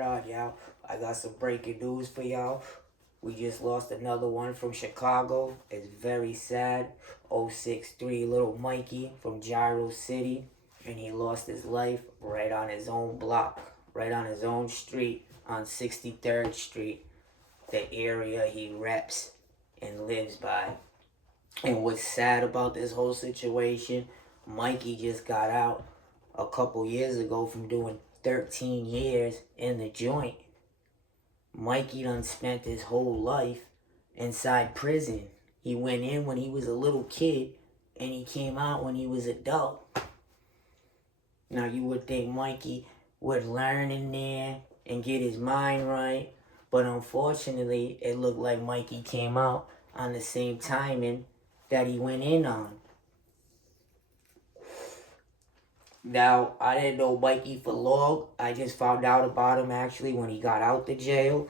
On, y'all. I got some breaking news for y'all. We just lost another one from Chicago. It's very sad. 063 Lil Mikey from Jaro City. And he lost his life right on his own block, right on his own street on 63rd Street, the area he reps and lives by. And what's sad about this whole situation, Mikey just got out a couple years ago from doing 13 years in the joint. Mikey done spent his whole life inside prison. He went in when he was a little kid and he came out when he was adult. Now you would think Mikey would learn in there and get his mind right, but unfortunately it looked like Mikey came out on the same timing that he went in on. Now, I didn't know Mikey for long. I just found out about him actually when he got out the jail.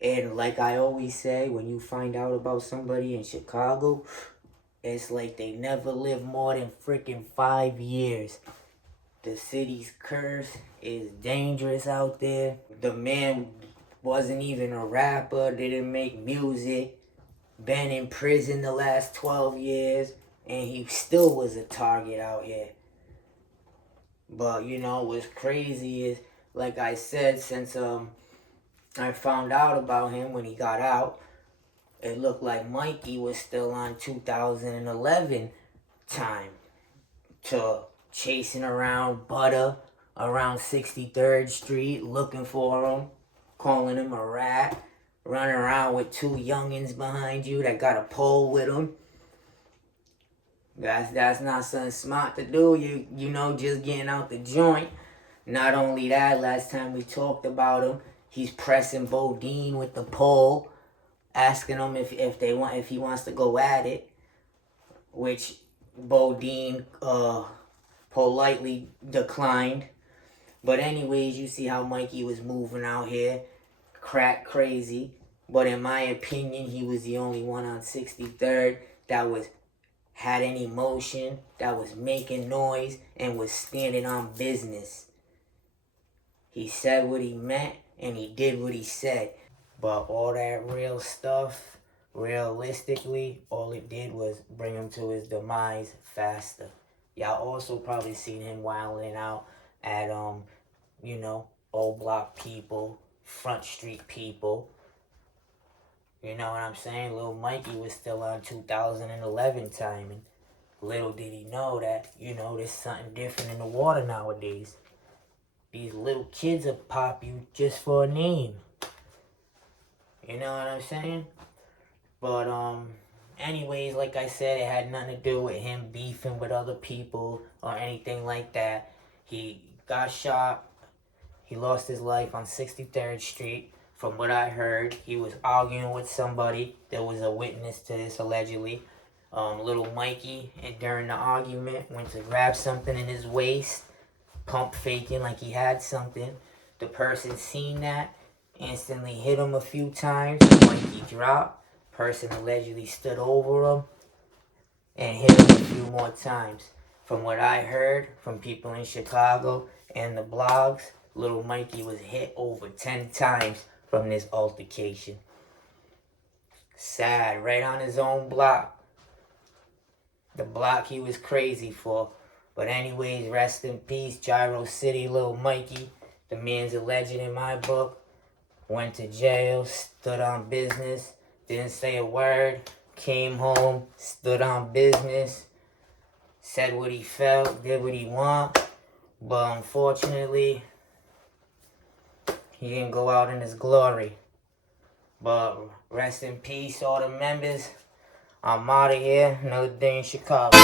And like I always say, when you find out about somebody in Chicago, it's like they never lived more than freaking 5 years. The city's curse is dangerous out there. The man wasn't even a rapper, didn't make music, been in prison the last 12 years, and he still was a target out here. But, you know, what's crazy is, like I said, since I found out about him when he got out, it looked like Mikey was still on 2011 time to chasing around Butter around 63rd Street, looking for him, calling him a rat, running around with two youngins behind you that got a pole with him. That's not something smart to do. You know, just getting out the joint. Not only that, last time we talked about him, he's pressing Bodine with the pole, asking him if he wants to go at it, which Bodine politely declined. But anyways, you see how Mikey was moving out here, crack crazy. But in my opinion, he was the only one on 63rd that had any motion, that was making noise, and was standing on business. He said what he meant, and he did what he said. But all that real stuff, realistically, all it did was bring him to his demise faster. Y'all also probably seen him wilding out at, you know, old block people, front street people. You know what I'm saying? Lil Mikey was still on 2011 timing. Little did he know that, you know, there's something different in the water nowadays. These little kids will pop you just for a name. You know what I'm saying? But, anyways, like I said, it had nothing to do with him beefing with other people or anything like that. He got shot. He lost his life on 63rd Street. From what I heard, he was arguing with somebody. There was a witness to this, allegedly. Little Mikey, and during the argument, went to grab something in his waist, pump faking like he had something. The person seen that, instantly hit him a few times. Mikey dropped. Person allegedly stood over him and hit him a few more times. From what I heard from people in Chicago and the blogs, Little Mikey was hit over 10 times from this altercation. Sad, right on his own block. The block he was crazy for. But anyways, rest in peace, Jaro City, Lil Mikey. The man's a legend in my book. Went to jail, stood on business, didn't say a word, came home, stood on business, said what he felt, did what he want. But unfortunately, he didn't go out in his glory. But rest in peace, all the members. I'm out of here. Another day in Chicago.